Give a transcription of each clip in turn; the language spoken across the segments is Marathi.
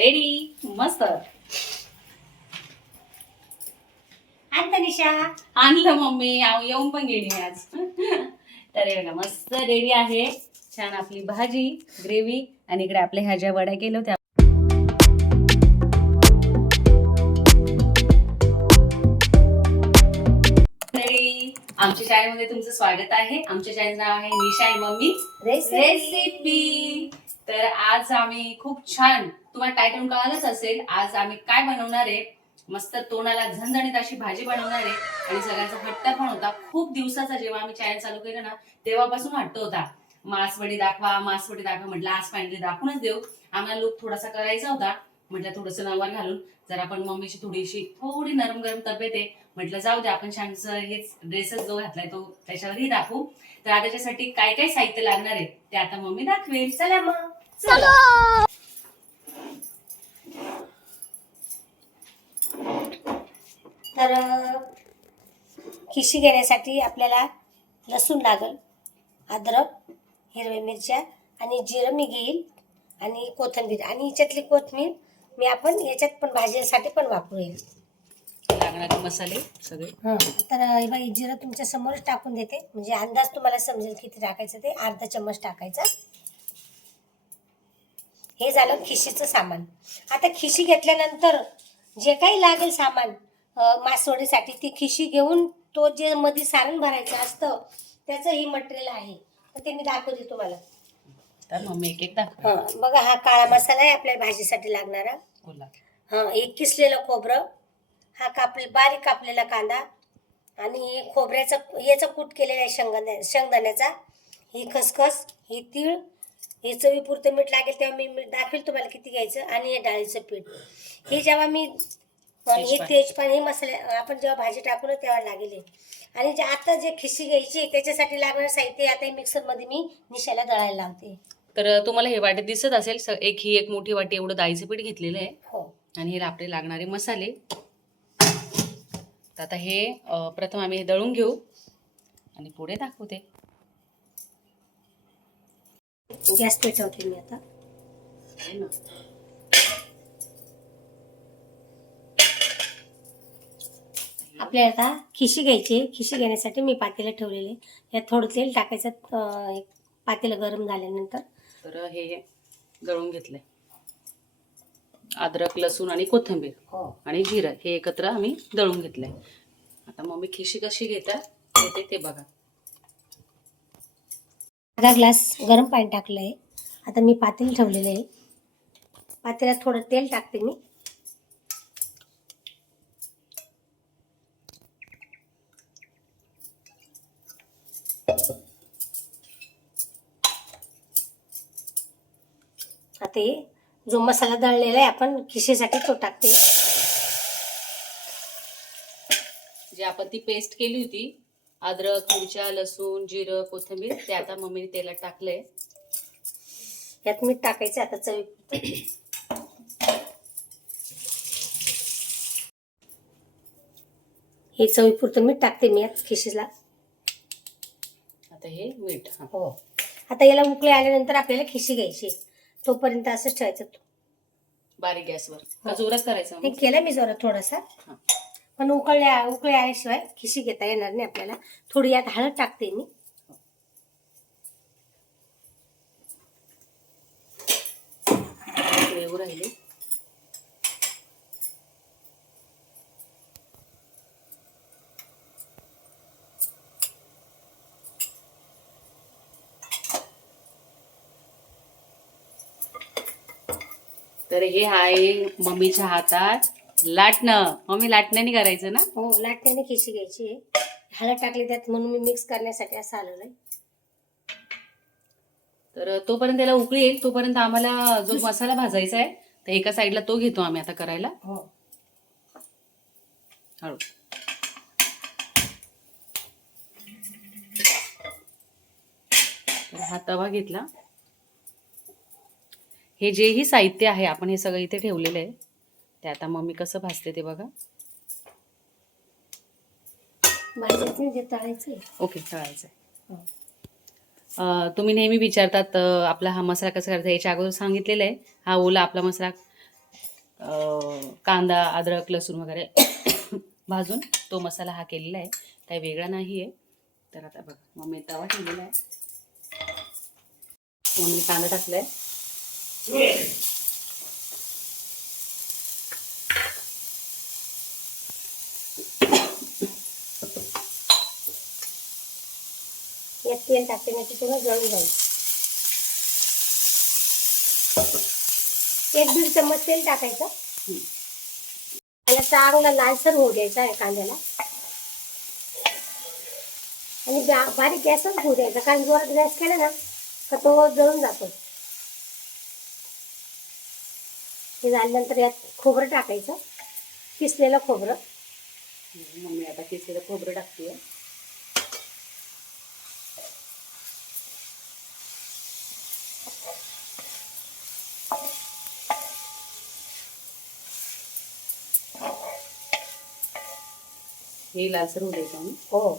रेडी मस्त. आणता निशा आणलं मम्मी येऊन पण गेली आज. तर बघा मस्त रेडी आहे. छान आपली भाजी ग्रेव्ही आणि इकडे आपल्या ह्या ज्या वड्या केल्या होत्या. आमच्या शाळेमध्ये तुमचं स्वागत आहे. आमच्या शाळेचं नाव आहे निशा आणि मम्मी. रेसिपी तर आज आम्ही खूप छान तुम्हाला टायटल कळालंच असेल. आज आम्ही काय बनवणार आहे? मस्त तोंडाला झणझणीत अशी भाजी बनवणार आहे. आणि सगळ्यांचा हट्ट पण होता. खूप दिवसाचा जेव्हा आम्ही चॅनल चालू केलं ना तेव्हापासून हट्ट होता. मासवडी दाखवा मासवडी दाखवा म्हटलं आज फायनली दाखवूनच देऊ. आम्हाला लुक थोडासा करायचा होता. म्हटलं थोडस नवार घालून. जर आपण मम्मीची थोडीशी थोडी नरम गरम तब्येत आहे. म्हटलं जाऊ दे आपण छानसं हेच ड्रेसच जो घातलाय तो त्याच्यावरही दाखवू. तर आता त्याच्यासाठी काय काय साहित्य लागणार आहे ते आता मम्मी दाखवेल चला मग. तर खिशी घेण्यासाठी आपल्याला लसूण लागल अद्रक हिरव्या मिरच्या आणि जिरं मी घेईल आणि कोथिंबीर. आणि याच्यातली कोथिंबीर मी आपण याच्यात पण भाजीसाठी पण वापरूया. लागणारे मसाले सगळे. हं, तर हे बघा हे जिरं तुमच्या समोरच टाकून देते. म्हणजे अंदाज तुम्हाला समजेल किती टाकायचं ते. अर्धा चम्मच टाकायचा. हे झालं खिशीचं सामान. आता खिशी घेतल्यानंतर जे काही लागेल सामान अं, मासवडीसाठी ती खिशी घेऊन तो जे मध्ये सारण भरायचं असतं त्याचं हे मटेरियल आहे. तर ते मी दाखवते तुम्हाला. तर मम्मी एक एक दाखव हं, बघा हा काळा मसाला आहे आपल्या भाजीसाठी लागणारा. बोला हा एक किसलेलं खोबरं हा कापले बारीक कापलेला कांदा आणि खोबऱ्याचा याचा कूट केलेला आहे शेंगदाण्या शेंगदाण्याचा. ही खसखस ही तीळ हे चवीपुरतं मीठ लागेल तेव्हा मी मीठ दाखवेल तुम्हाला किती घ्यायचं आणि हे डाळीचं पीठ. हे जेव्हा मी हे तेजपान. हे मसाले आपण जेव्हा भाजी टाकू ना तेव्हा लागेल हे. आणि जे आता जे खिशी घ्यायची त्याच्यासाठी लागणारं साहित्य आता हे मिक्सरमध्ये मी निशाला दळायला लावते. तर तुम्हाला हे वाटीत दिसत असेल स- एक ही एक मोठी वाटी एवढं डाळीचं पीठ घेतलेलं आहे. हो. आणि हे आपले लागणारे मसाले. तर आता हे अ, प्रथम आम्ही हे दळून घेऊ. आणि पुढे दाखवते. गॅस पेटवते मी आता. आपल्याला आता खिशी घ्यायची. खिशी घेण्यासाठी मी पातेलं ठेवलेले. यात थोडं तेल टाकायचं पातेलं गरम झाल्यानंतर. तर हे दळून घेतलंय. अद्रक लसूण आणि कोथिंबीर हो. आणि जिरं हे एकत्र आम्ही दळून घेतलंय. आता मम्मी खिशी कशी घेतात घेते ते बघा. अर्धा ग्लास गरम पाणी टाकलं आहे आता मी पातेल ठेवलेलं आहे. पातेल्यात थोडं तेल टाकते मी. आता जो मसाला दळलेला आहे आपण खिशेसाठी तो टाकते. जे आपण ती पेस्ट केली होती अद्रक मिरच्या लसूण जिरं कोथिंबीर ते आता मम्मीने तेलात टाकलंय. यात मीठ टाकायचं आता चवी हे चवीपुरतं मीठ टाकते मी यात खिशीला. आता हे मीठ हा. आता याला उकळी आल्यानंतर आपल्याला खिशी घ्यायची. तोपर्यंत असंच ठेवायचं बारीक गॅसवर. जोरात करायचं? केलं मी जरा थोडासा. हा. पण उकळल्या उकळल्याशिवाय खिशी घेता येणार नाही आपल्याला. थोडी यात हळद टाकते मी. येऊ राहिले. तर हे आहे मम्मीच्या हातात. लाटणं. मम्मी लाटण्याने करायचं ना? हो लाटण्याने खिशी घ्यायची आहे. हळद टाकली त्यात म्हणून मी मिक्स करण्यासाठी असं आहे. तर तोपर्यंत त्याला उकळी येईल. तोपर्यंत आम्हाला जो मसाला भाजायचा आहे तर एका साईडला तो घेतो आम्ही आता करायला. हो. हळू. हा तवा घेतला. हे जेही साहित्य आहे आपण हे सगळं इथे ठेवलेलं आहे. ते आता मम्मी कसं भाजते ते बघा. ओके तळायचं आहे. हो. अं, तुम्ही नेहमी विचारतात आपला हा मसाला कसा करायचा? याच्या अगोदर सांगितलेलं आहे. हा ओला आपला मसाला कांदा अद्रक लसूण वगैरे भाजून तो मसाला हा केलेला आहे. काही वेगळा नाही आहे. तर आता बघा मम्मी तवा ठेवलेला आहे. मम्मी कांदा टाकलाय. तेल टाकते नाही तिथून जळून जाईल. एक दीड चम्मच तेल टाकायचं. हम्म. त्याला चांगला लालसर होऊ द्यायचा आहे कांद्याला. आणि बारीक गॅसच होऊ द्यायचा कारण जोरात गॅस केला ना का तो जळून जातो. हे झाल्यानंतर यात खोबरं टाकायचं किसलेलं खोबरं. मम्मी आता किसलेलं खोबरं टाकते. हे लालसर होऊ द्यायचं हो.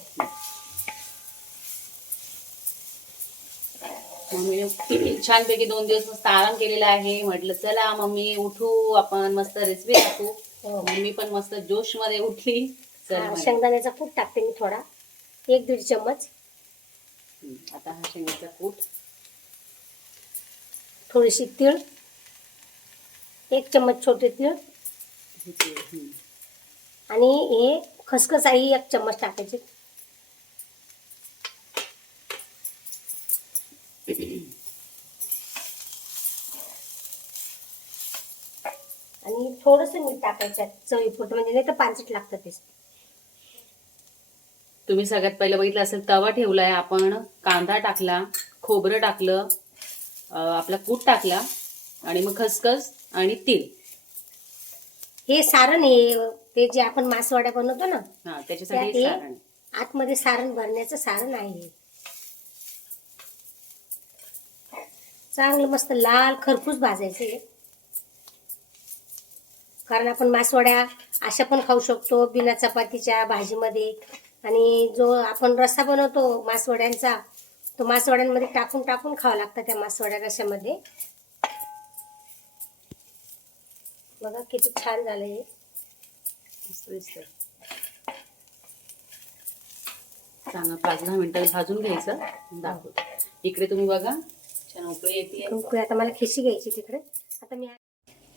मम्मी छानपैकी दोन दिवस मस्त आराम केलेला आहे. म्हटलं चला मम्मी उठू. आपण मस्त रेसिपी टाकू. हो. मम्मी पण मस्त जोशमध्ये उठली. शेंगदाण्याचा कूट टाकते मी थोडा. एक दीड चम्मच. आता हा शेंगाचा कूट. थोडीशी तीळ. एक चम्मच छोटे तीळ. आणि हे खसखस आहे ही एक चम्मच टाकायची. आणि थोडस मीठ टाकायचं चवीपुरतं म्हणजे नाही तर पानसट लागतं ते. तुम्ही सगळ्यात पहिलं बघितलं असेल तवा ठेवलाय आपण कांदा टाकला खोबरं टाकलं आपला कूट टाकला आणि मग खसखस आणि तीळ. हे सारण आहे ते जे आपण मासवाड्या बनवतो ना हा त्याच्यासाठी त्यात हे- सारण. आतमध्ये सारण भरण्याचं सारण आहे. हे. चांगलं मस्त लाल खरपूस भाजायचं हे कारण आपण मासवड्या अशा पण खाऊ शकतो बिना चपातीच्या भाजीमध्ये. आणि जो आपण रस्सा बनवतो मासवड्यांचा तो मासवड्यांमध्ये टाकून टाकून खावा लागतं त्या मासवड्या रश्यामध्ये. बघा किती छान झालं हे. दिसतंय. चांगलं पाच दहा मिनिटं भाजून घ्यायचं. दाखवतो. इकडे तुम्ही बघा. छान उकळी येते. उकळी आता मला खिशी घ्यायची तिकडे. आता मी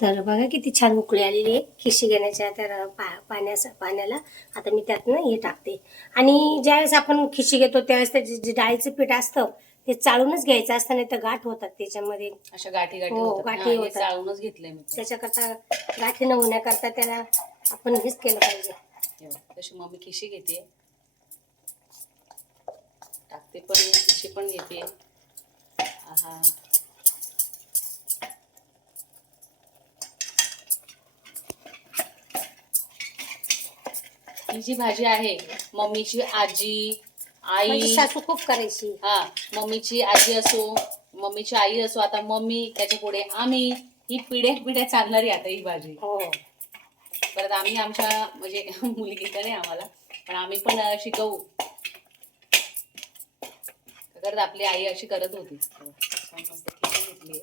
तर बघा किती छान उकळी आलेली आहे. खिशी घेण्याच्या तर पा पाण्यास पाण्याला. आता मी त्यातनं हे टाकते. आणि ज्यावेळेस आपण खिशी घेतो त्यावेळेस ते जे जे डाळीचं पीठ असतं ते चाळूनच घ्यायचं असतं नाही तर गाठ होतात त्याच्यामध्ये. अशा गाठी गाठी हो, होतात. गाठी हा, हे होतात. चाळूनच घेतलंय मी पण. त्याच्याकरता गाठी न होण्याकरता त्याला आपण हेच केलं पाहिजे. हे बघ, तशी मम्मी खिशी घेते. टाकते पण खिशी पण घेते. आहा. ही जी भाजी आहे मम्मीची आजी माझी आई सासू खूप करायची. हा मम्मीची आजी असो मम्मीची आई असो आता मम्मी त्याच्या पुढे आम्ही ही पिढ्या पिढ्या चालणारी आता ही भाजी. हो. परत आम्ही आमच्या म्हणजे मुलगी तर नाही आम्हाला पण आम्ही पण अं, शिकवू. करत आपली आई अशी करत होती. छान मस्त खिचडी घेतली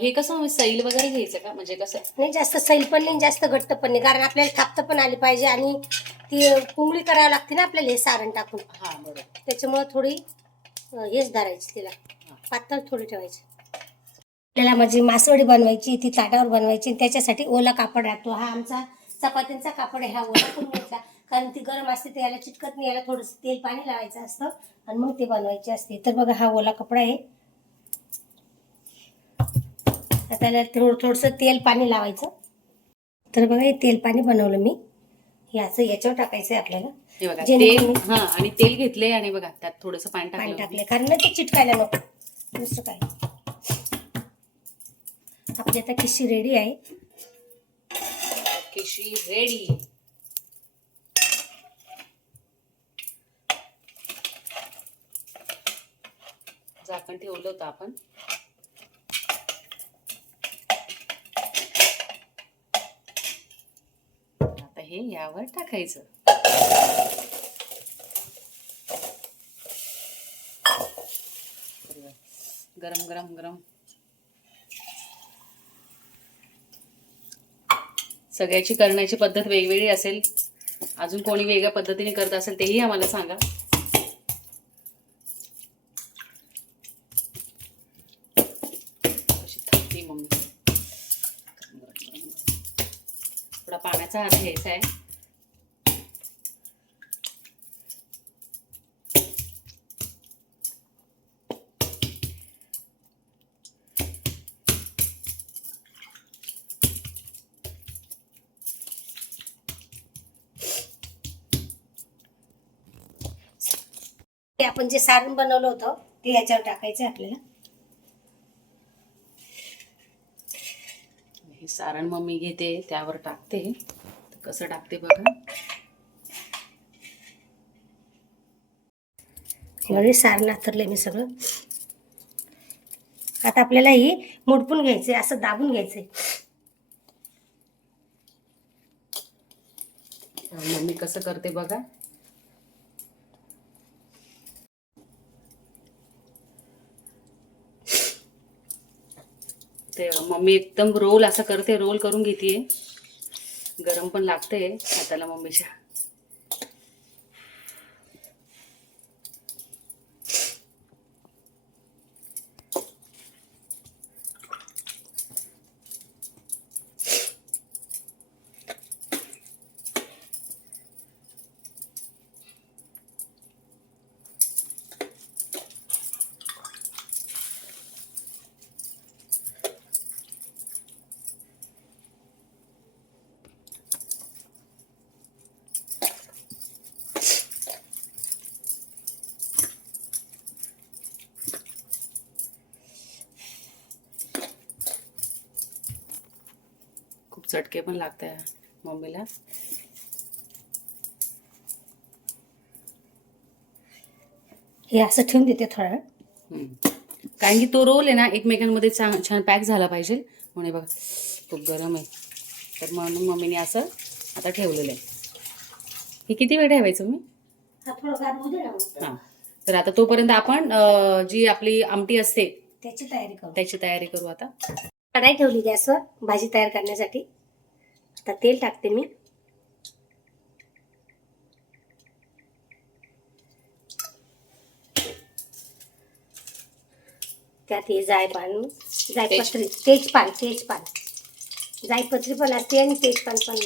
हे कसं सैल वगैरे घ्यायचं का? म्हणजे कसं? नाही जास्त सैल पण नाही जास्त घट्ट पण नाही. कारण आपल्याला थापतं पण आली पाहिजे आणि ती पुंगळी करावी लागते ना आपल्याला हे सारण टाकून. हा बरोबर. त्याच्यामुळे थोडी अं, हेच धरायची तिला. पातळ थोडी ठेवायची. आपल्याला म्हणजे मासवडी बनवायची ती ताटावर बनवायची आणि त्याच्यासाठी ओला कापड राहतो. हा आमचा चपात्यांचा कापड आहे हा ओला करून घ्यायचा. कारण ती गरम असते तर याला चिटकत नाही. याला थोडंसं तेल पाणी लावायचं असतं आणि मग ते बनवायचे असते. तर बघा हा ओला कपडा आहे. आता त्याला थोडं थोडंसं तेल पाणी लावायचं. तर बघा हे तेल पाणी बनवलं मी. याचं याच्यावर टाकायचं आहे आपल्याला. हे बघा जेणेकरून- तेल हा आणि तेल घेतले आणि बघा त्यात थोडस पाणी पाणी टाकलं. टाकले कारण ना ते चिटकायला नको. दुसरं काय? आपली आता किशी रेडी आहे. खिशी रेडी झाकण ठेवलं होतं आपण. हे यावर टाकायचं. गरम गरम गरम. सगळ्याची करण्याची पद्धत वेगवेगळी असेल. अजून कोणी वेगळ्या पद्धतीने करत असेल तेही आम्हाला सांगा. थोडा हात घ्यायचा आहे. ते आपण जे सारण बनवलं होतं ते याच्यावर टाकायचं आपल्याला. हे सारण मम्मी घेते त्यावर टाकते. कसं टाकते बघा. म्हणजे सारण आथरलंय मी सगळं. आता आपल्याला ही मोडपून घ्यायचंय असं दाबून घ्यायचंय. मम्मी कसं करते बघा. ते मम्मी एकदम रोल असं करते रोल करून घेते गरम पण लागते हाताला मम्मीच्या. चटके पण लागते मम्मीला. हे असं ठेवून देते थोडा वेळ. कारण की तो रोल आहे ना एकमेकांमध्ये छान छान पॅक झाला पाहिजे. म्हणून हे बघा खूप गरम आहे. तर म्हणून मम्मीने असं आता ठेवलेलं आहे. हे किती वेळ ठेवायचं मी हा. हां. तर आता तोपर्यंत आपण जी आपली आमटी असते त्याची तयारी करू. त्याची तयारी करू आता. कढाई ठेवली गॅसवर भाजी तयार करण्यासाठी. आता तेल टाकते मी. त्यात हे जायपान जायपत्री तेजपान तेजपान जायपत्री पण असते आणि तेजपान पण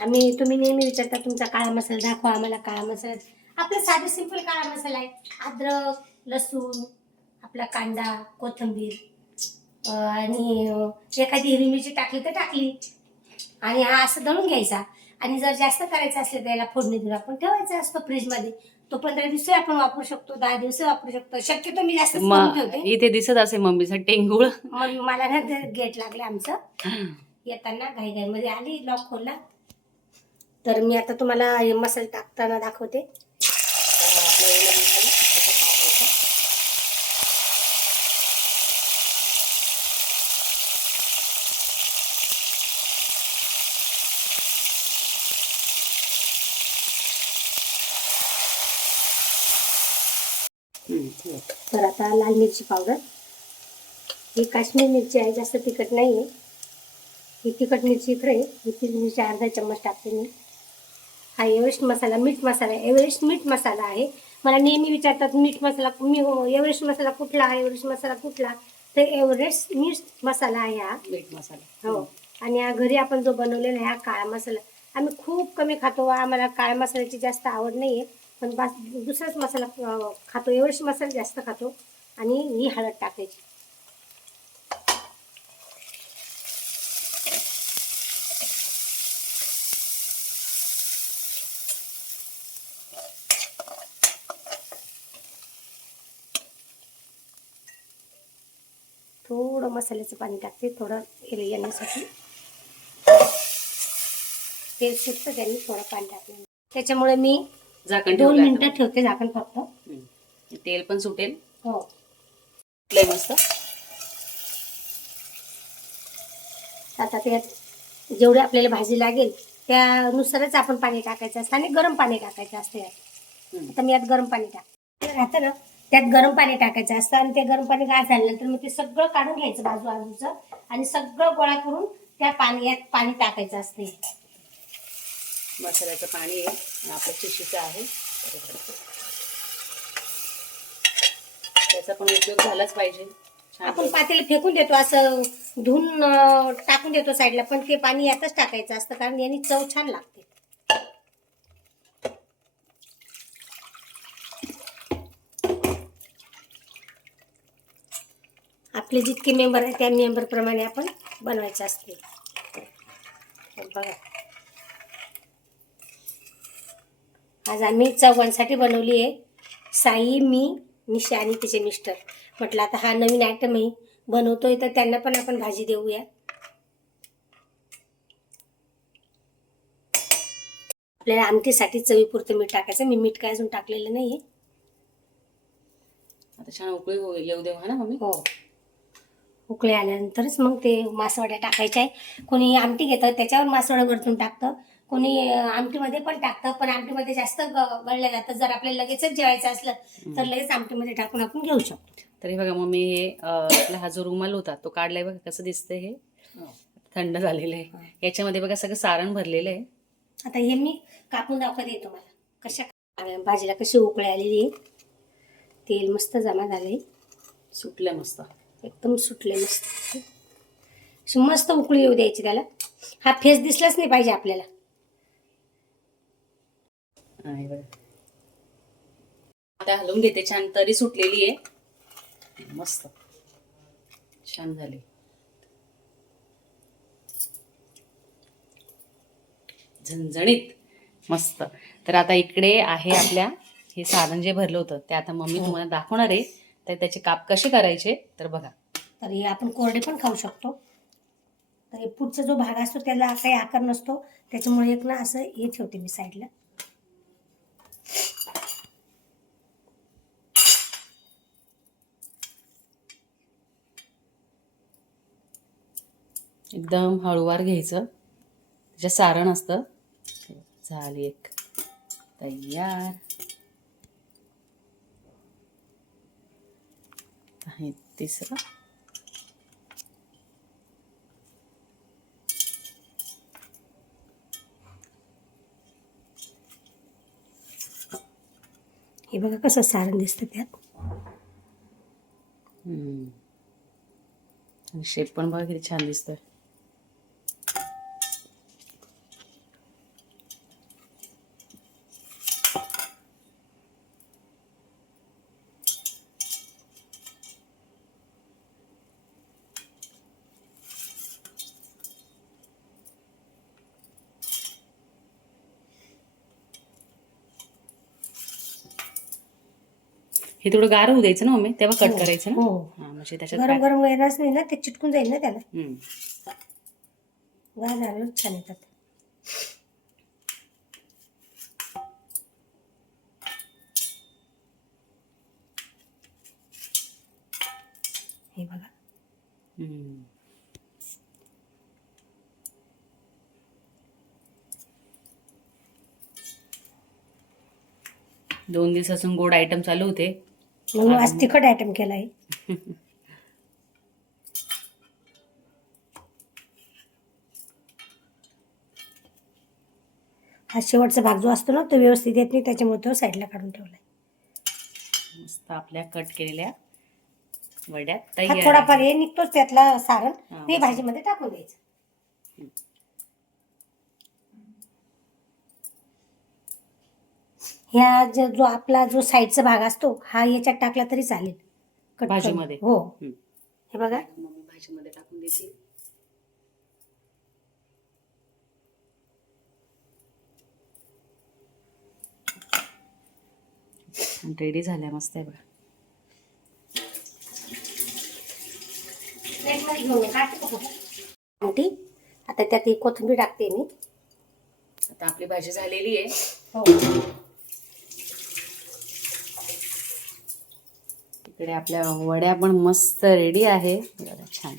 आम्ही तुम्ही नेहमी विचारता तुमचा काळा मसाला दाखवा आम्हाला काळा मसाला. आपला साधा सिंपल काळा मसाला आहे. अद्रक लसूण आपला कांदा कोथिंबीर आणि एखादी हिरवी मिरची टाकली तर टाकली. आणि हा असं दळून घ्यायचा. आणि जर जास्त करायचं असेल तर याला फोडणी देऊन आपण ठेवायचा असतो फ्रीजमध्ये. तो पंधरा दिवस आपण वापरू शकतो दहा दिवस वापरू शकतो. शक्यतो मी जास्त करून ठेवते. इथे दिसत असेल मम्मीचा टेंगुळ. मग मला ना गेट लागलं आमचं. येताना घाईघाईमध्ये आली लॉक खोलला. तर मी आता तुम्हाला मसाला टाकताना दाखवते आता आपलं हे लग्न झालं, आता टाकायचं. हम्म, हो. तर आता लाल मिरची पावडर. ही काश्मीर मिरची आहे जास्त तिखट नाही आहे ही तिखट मिरची इकडे आहे. ही मिरची अर्धा चम्मच टाकते मी. हा एव्हरेस्ट मसाला मीठ मसाला एव्हरेस्ट मीठ मसाला आहे. मला नेहमी विचारतात मीठ मसाला मी एव्हरेस्ट मसाला कुठला आहे? एव्हरेस्ट मसाला कुठला? तर एव्हरेस्ट मीठ मसाला आहे हा. मीठ मसाला. हो. आणि हा घरी आपण जो बनवलेला आहे हा काळा मसाला. आम्ही खूप कमी खातो आम्हाला काळ्या मसाल्याची जास्त आवड नाही आहे पण बस दुसराच मसाला खातो. एवढेच मसाला जास्त खातो. आणि ही हळद टाकायची. थोडं मसाल्याचं पाणी टाकते थोडं येण्यासाठी. तेल सुटतं त्यांनी थोडं पाणी टाकलं त्याच्यामुळे मी झाकण दोन मिनिटं. ठेवते झाकण फक्त. तेल पण सुटेल. हो. लय मस्त. आता त्यात जेवढी आपल्याला भाजी लागेल त्यानुसारच आपण पाणी टाकायचं असतं आणि गरम पाणी टाकायचं असतं यात. आता मी यात गरम पाणी टाक राहतं ना त्यात गरम पाणी टाकायचं असतं आणि ते गरम पाणी गार झाल्यानंतर मग ते सगळं काढून घ्यायचं बाजू बाजूचं आणि सगळं गोळा करून त्या पाणी यात पाणी टाकायचं असते. मसाल्याचं पाणी आहे आपलं चिशीचं आहे. त्याचा पण उपयोग झालाच पाहिजे. आपण पातेलं फेकून देतो असं धुवून टाकून देतो साईडला पण ते पाणी यातच टाकायचं असतं कारण याने चव छान लागते. आपले जितके मेंबर आहेत त्या मेंबरप्रमाणे आपण बनवायचे असते. बघा. आज आम्ही चव्हाणसाठी बनवली आहे साई मी निशा आणि तिचे मिस्टर. म्हटलं आता हा नवीन आयटम आहे बनवतोय तर त्यांना पण आपण भाजी देऊया. आपल्याला आमटीसाठी चवीपुरतं मीठ टाकायचं. मी मीठ काय अजून टाकलेलं नाही आता छान उकळी येऊ देऊ हा ना मम्मी? हो. उकळे आल्यानंतरच मग ते मासवड्या टाकायच्या आहे कोणी आमटी घेतं त्याच्यावर मासवडं वरतून टाकतं. कोणी आमटीमध्ये पण टाकतं पण आमटीमध्ये जास्त गळलं जातं. जर आपल्याला लगेचच जेवायचं असलं तर लगेच आमटीमध्ये टाकून आपण घेऊ शकतो. तरी बघा मम्मी हे अं, आपला हा जो रुमाल होता तो काढलाय बघा कसं दिसतंय हे? थंड झालेलं आहे. याच्यामध्ये बघा सगळं सारण भरलेलं आहे. आता हे मी कापून दाखवते तुम्हाला. कशा भाजीला कशी उकळी आलेली आहे. तेल मस्त जमा झाले सुटलं मस्त. एकदम सुटले मस्त. मस्त उकळी येऊ द्यायची त्याला. हा फेस दिसलाच नाही पाहिजे आपल्याला. आहे बघा. आता हलवून घेते छान तरी सुटलेली आहे. मस्त. छान झाली. झणझणीत. मस्त. तर आता इकडे आहे आपल्या हे साधन जे भरलं होतं ते आता मम्मी तुम्हाला दाखवणार आहे. तर त्याचे काप कसे करायचे तर बघा. तर हे आपण कोरडे पण खाऊ शकतो. तर हे पुढचा जो भाग असतो त्याला काही आकार नसतो. त्याच्यामुळे एक ना असं हे ठेवते मी साईडला एकदम हळूवार घ्यायचं. त्याच्यात सारण असतं. झाली एक. तयार. आहे तिसरं. हे बघा कसं सारण दिसतं त्यात. हम्म. आणि शेप पण बघा किती छान दिसतोय. हे थोडं गार होऊ द्यायचं ना मम्मी? तेव्हा कट हो. करायचं ना? हो. हा म्हणजे त्याच्यात गरम गरम येणारच नाही ना ते चिटकून जाईल ना त्याला. हम्म. गार झालं छान येतात. हे बघा. हम्म. दोन दिवसापासून गोड आयटम चालू होते. म्हणून आज तिखट आयटम केला आहे हा शेवटचा भाग जो असतो ना तो व्यवस्थित येत नाही त्याच्यामुळे तो साईडला काढून ठेवलाय. मस्त आपल्या कट केलेल्या वड्या हा तयार थोडाफार हे निघतोच त्यातला सारण. हा, हे भाजीमध्ये टाकून द्यायचं. ह्या जो जो आपला जो साईडचा भाग असतो हा याच्यात टाकला तरी चालेल कट करून. भाजीमध्ये? हो. हे बघा मम्मी भाजीमध्ये टाकून देते रेडी झाल्या मस्त आहे बघा? आमटी आता त्यात एक कोथिंबीर टाकते मी आता आपली भाजी झालेली आहे हो इकडे आपल्या वड्या पण मस्त रेडी आहे. छान.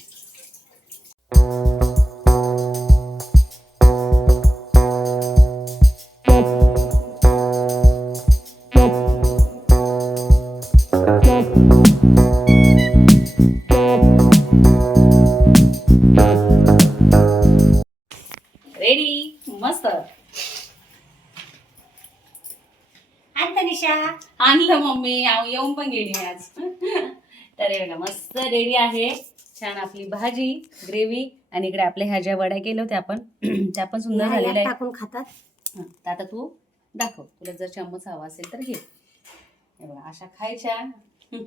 रेडी मस्त. आणलं मम्मी. येऊन पण गेली आज. हे बघा मस्त रेडी आहे. छान आपली भाजी ग्रेव्ही आणि इकडे आपल्या ह्या ज्या वड्या केल्या होत्या आपण त्या पण सुंदर झालेल्या आहेत. टाकून खातात. हं, तर आता तू दाखव. तुला जर चम्मच हवा असेल तर घे. हे बघा अशा खायच्या.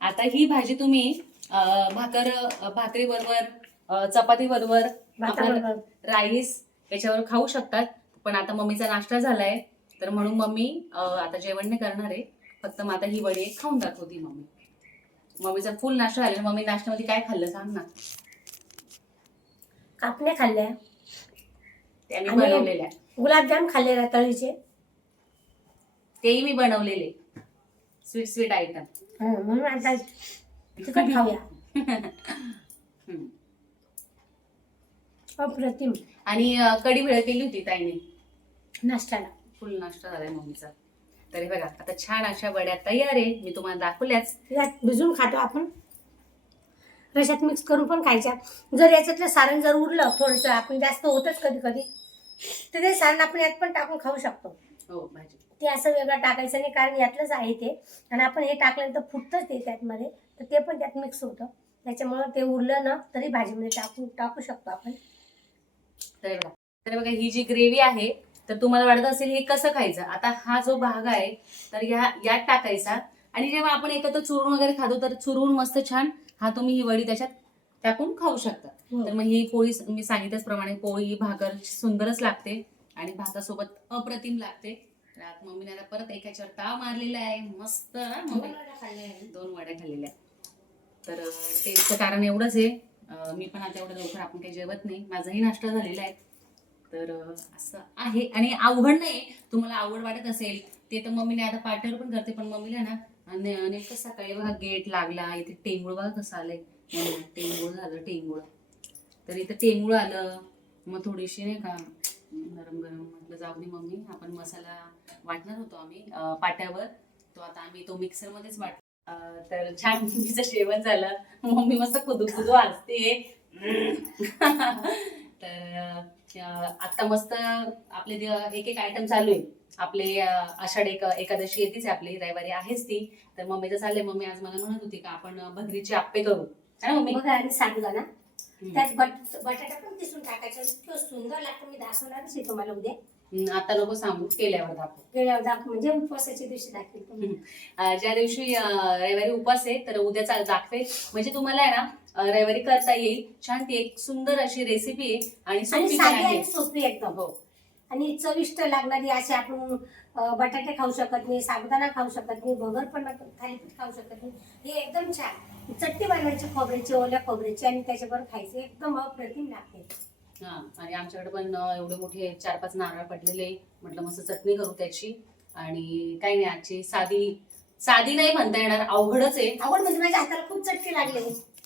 आता ही भाजी तुम्ही अं, भाकर भाकरी बरोबर चपाती बरोबर भाताबरोबर. राईस याच्यावर खाऊ शकतात. पण आता मम्मीचा नाश्ता झालाय. तर म्हणून मम्मी अं, आता जेवण नाही करणार आहे. फक्त मग आता ही वडी खाऊन दाखवती मम्मी. मम्मीचा फुल नाश्ता झाला मम्मी नाश्त्यामध्ये काय खाल्लं सांग ना. कापण्या खाल्ल्या. ते आम्ही आणि- बनवलेल्या. गुलाबजाम खाल्ले तळीचे. तेही मी बनवलेले. स्वीट स्वीट आयटम हं, म्हणून आता तिखट खाऊया हम्म. अप्रतिम. आणि अं, कढी भेळ केली होती ताईने? नाश्त्याला. फुल नाश्ता झालाय मम्मीचा. तरी बघा आता छान अशा वड्या तयार आहे मी तुम्हाला दाखवल्याच. यात भिजून खातो आपण. रशात मिक्स करून पण खायच्या. जर याच्यातलं सारण जर उरलं थोडंसं आपण जास्त होतच कधी कधी तर ते सारण आपण यात पण टाकून खाऊ शकतो. हो भाजी. ते असं वेगळं टाकायचं नाही कारण यातलंच आहे ते. आणि आपण हे टाकल्यानंतर फुटतंच ते त्यातमध्ये. तर ते पण त्यात मिक्स होतं. त्याच्यामुळं ते उरलं ना तरी भाजीमध्ये टाकू टाकू शकतो आपण. तरी बघा तरी बघा ही जी ग्रेव्ही आहे तर तुम्हाला वाटत असेल हे कसं खायचं? आता हा जो भाग आहे तर या यात टाकायचा. आणि जेव्हा आपण एकत्र चुरून वगैरे खातो तर चुरून मस्त छान हा तुम्ही ही वडी त्याच्यात टाकून खाऊ शकता. हो. तर मग ही पोळी मी सांगितल्याच प्रमाणे पोळी भाकर सुंदरच लागते आणि भातासोबत अप्रतिम लागते. आज मम्मीने आता परत एकाच्यावर ताव मारलेला आहे. मस्त. मम्मी. दोन वड्या खाल्लेल्या तर तेचं कारण एवढंच आहे. मी पण आता एवढं लवकर आपण काही जेवत नाही. माझाही नाश्ता झालेला आहे. तर असं आहे. आणि अवघड नाही तुम्हाला आवड वाटत असेल ते तर मम्मीने आता पार्टीवर पण करते पण मम्मीला ना नेमकं सकाळी बघा गेट लागला इथे टेंगूळ बघा कसं आलंय. हो टेंगूळ टेंगुळ झालं टेंगुळ. तर इथं टेंगूळ आलं. मग थोडीशी नाही का गरम गरम म्हटलं जाऊ दे मम्मी आपण मसाला वाटणार होतो आम्ही पाट्यावर. तो आता आम्ही तो मिक्सरमध्येच वाट तर छान मम्मीचं जेवण झालं. मम्मी मस्त कुदू कुदू हसते तर आता मस्त आपले एक एक आयटम चालू आहे. आपले आषाढ एक एकादशी येतेच आपली रविवारी आहेच ती. तर मम्मीचं चाललंय मम्मी आज मला म्हणत होती का आपण भगरीचे आप्पे करू. है ना मम्मी? बघा साबुदाणा हम्म. त्यात बट बटाटा पण किसून टाकायचा सुंदर लागतं. मी दाखवणारच आहे तुम्हाला उद्या. आता नको सांगू केल्यावर दाखव. गेल्यावर दाखव म्हणजे उपवासाच्या दिवशी दाखवेल तुम्ही. अं, ज्या दिवशी अं, रविवारी उपास आहे तर उद्याचा दाखवेल. म्हणजे तुम्हाला आहे ना अं, रविवारी करता येईल. छान ती एक सुंदर अशी रेसिपी आहे आणि आणि सोपी पण साधी आहे. आणि सोपी एकदम. हो. आणि चविष्ट लागणारी अशी आपण अं, बटाटे खाऊ शकत नाही साबुदाणा खाऊ शकत नाही भगर पण नको- थालीपीठ खाऊ शकत नाही. हे एकदम छान. चटणी बनवायची खोबऱ्याची ओल्या खोबऱ्याची आणि त्याच्याबरोबर खायचे. एकदम अप्रतिम लागते. हा आणि आमच्याकडे पण एवढे मोठे चार पाच नारळ पडलेले. म्हटलं मस्त चटणी करू त्याची. आणि काही नाही आजची साधी साधी नाही म्हणता येणार अवघडच आहे. आवड म्हणजे माझ्या हाताला खूप चटके लागले.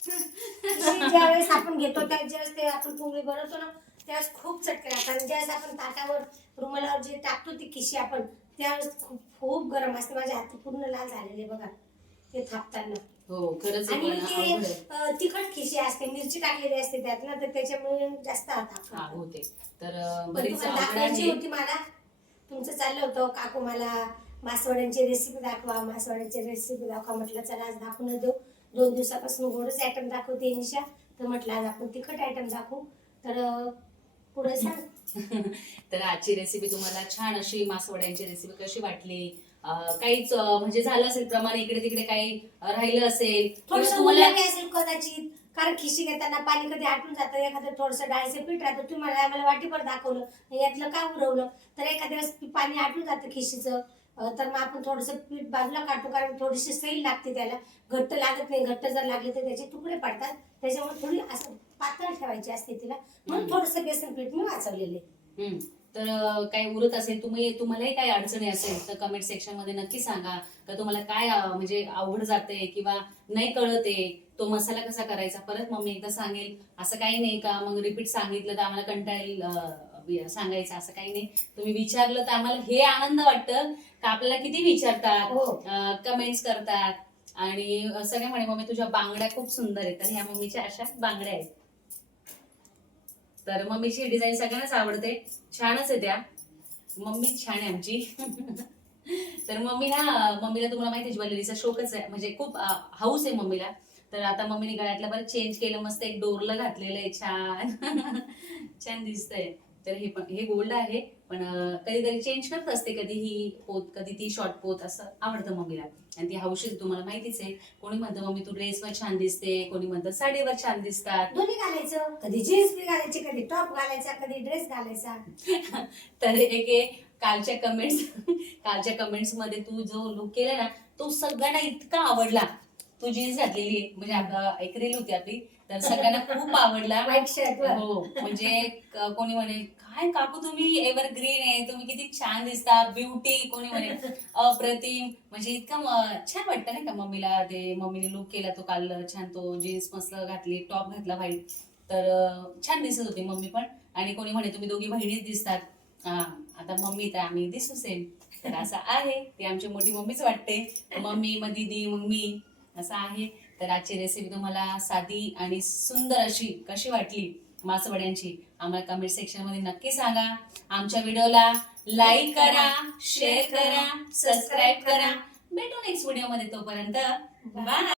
ज्या वेळेस आपण घेतो त्या ज्यावेळेस ते आपण पोंगळी बनवतो ना त्यावेळेस खूप चटके लागतात. आणि ज्यावेळेस आपण ताटावर रुमालावर जे टाकतो ती खिशी आपण त्यावेळेस खूप खूप गरम असते. माझ्या हात पूर्ण लाल झालेले बघा ते थापताना. हो खरंच आहे आणि पण ते अवघड आहे. अं, तिखट खिशी असते मिरची टाकलेली असते त्यात ना तर त्याच्यामुळे जास्त हात हा तर अं, पण बरीच तुम्हाला अवघड दाखवायची आहे. होती मला. तुमचं चाललं होतं काकू मला मासवड्यांची रेसिपी दाखवा मासवड्यांची रेसिपी दाखवा म्हटलं चला आज दाखवूनच देऊ. दोन दिवसापासून गोडच आयटम दाखवते निशा. तर म्हटलं आज आपण तिखट आयटम दाखवू. तर अं, पुढे सांग. तर आजची रेसिपी तुम्हाला छान अशी मासवड्यांची रेसिपी कशी वाटली? काहीच म्हणजे झालं असेल प्रमाण इकडे तिकडे काही राहिलं असेल थोडस तुम्हाला काय असेल कदाचित? कारण खिशी घेताना पाणी कधी आटून जातं एखादं थोडंसं डाळीचं पीठ राहतं तुम्ही मला आम्हाला वाटीभर दाखवलं यातलं का उरवलं? तर एखाद्या वेळेस पाणी आटून जातं खिशीचं. तर मग आपण थोडंसं पीठ बाजूला काढतो कारण थोडीशी सैल लागते त्याला. घट्ट लागत नाही घट्ट जर लागले तर त्याचे तुकडे पडतात. त्याच्यामुळे थोडी असं पातळ ठेवायची असते तिला. म्हणून. थोडंसं बेसन पीठ मी वाचवलेले. तर काही उरत असेल तुम्ही तुम्हालाही काही अडचणी असेल तर कमेंट सेक्शनमध्ये नक्की सांगा. का तुम्हाला काय म्हणजे अवघड जाते किंवा नाही कळते तो मसाला कसा करायचा? परत मम्मी एकदा सांगेल असं काही नाही का? मग रिपीट सांगितलं तर आम्हाला कंटाळेल सांगायचं असं काही नाही. तुम्ही विचारलं तर आम्हाला हे आनंद वाटतं का आपल्याला किती विचारतात हो. कमेंट्स करतात. आणि सगळे म्हणे मम्मी तुझ्या बांगड्या खूप सुंदर आहेत. आणि ह्या मम्मीच्या अशा बांगड्या आहेत. तर मम्मीची डिझाईन सगळ्यांनाच आवडते. छानच आहे त्या. मम्मीच छान आहे आमची. तर मम्मी ना मम्मीला तुम्हाला माहिती आहे ज्वेलरीचा शोकच आहे. म्हणजे खूप हाऊस हौस आहे मम्मीला. तर आता मम्मीने गळ्यातलं बरं चेंज केलं मस्त एक डोरलं घातलेलं आहे. छान. छान दिसतंय. तर हे पण हे गोल्ड आहे. पण अ, कधी कधी चेंज करत असते कधी ही पोत कधी ती शॉर्ट पोत असं आवडतं मम्मीला. आणि ती हौशी तुम्हाला माहितीच आहे. कोणी म्हणतं मम्मी तू ड्रेसवर छान दिसते. कोणी म्हणतं साडीवर छान दिसतात. दोन्ही घालायचं. कधी जीन्स बी घालायची कधी टॉप घालायचा कधी ड्रेस घालायचा. तर एक कालच्या कमेंट्स कालच्या कमेंट्समध्ये तू जो लुक केला ना तो सगळ्यांना इतका आवडला. तू जीन्स घातलेली म्हणजे एक रील होती आपली. तर सगळ्यांना खूप आवडला. हो म्हणजे कोणी म्हणे काय काकू तुम्ही? एव्हर ग्रीन आहे. तुम्ही किती छान दिसता. ब्युटी कोणी म्हणे अप्रतिम. म्हणजे इतकं छान वाटतं नाही का मम्मीला ते मम्मीने लुक केला तो काल छान तो जीन्स मस्त घातली टॉप घातला व्हाईट तर छान दिसत होती मम्मी पण. आणि कोणी म्हणे तुम्ही दोघी बहिणीच दिसतात. हा आता मम्मी तर आम्ही दिसू सेम तर असं आहे. ती आमची मोठी मम्मीच वाटते. मम्मी मग दीदी मग मी. असं आहे. तर आजची रेसिपी तुम्हाला साधी आणि सुंदर अशी कशी वाटली मासवड्यांची आम्हाला कमेंट सेक्शनमध्ये नक्की सांगा. आमच्या व्हिडिओला लाईक करा शेअर करा सबस्क्राईब करा. भेटू नेक्स्ट व्हिडिओमध्ये तोपर्यंत. बाय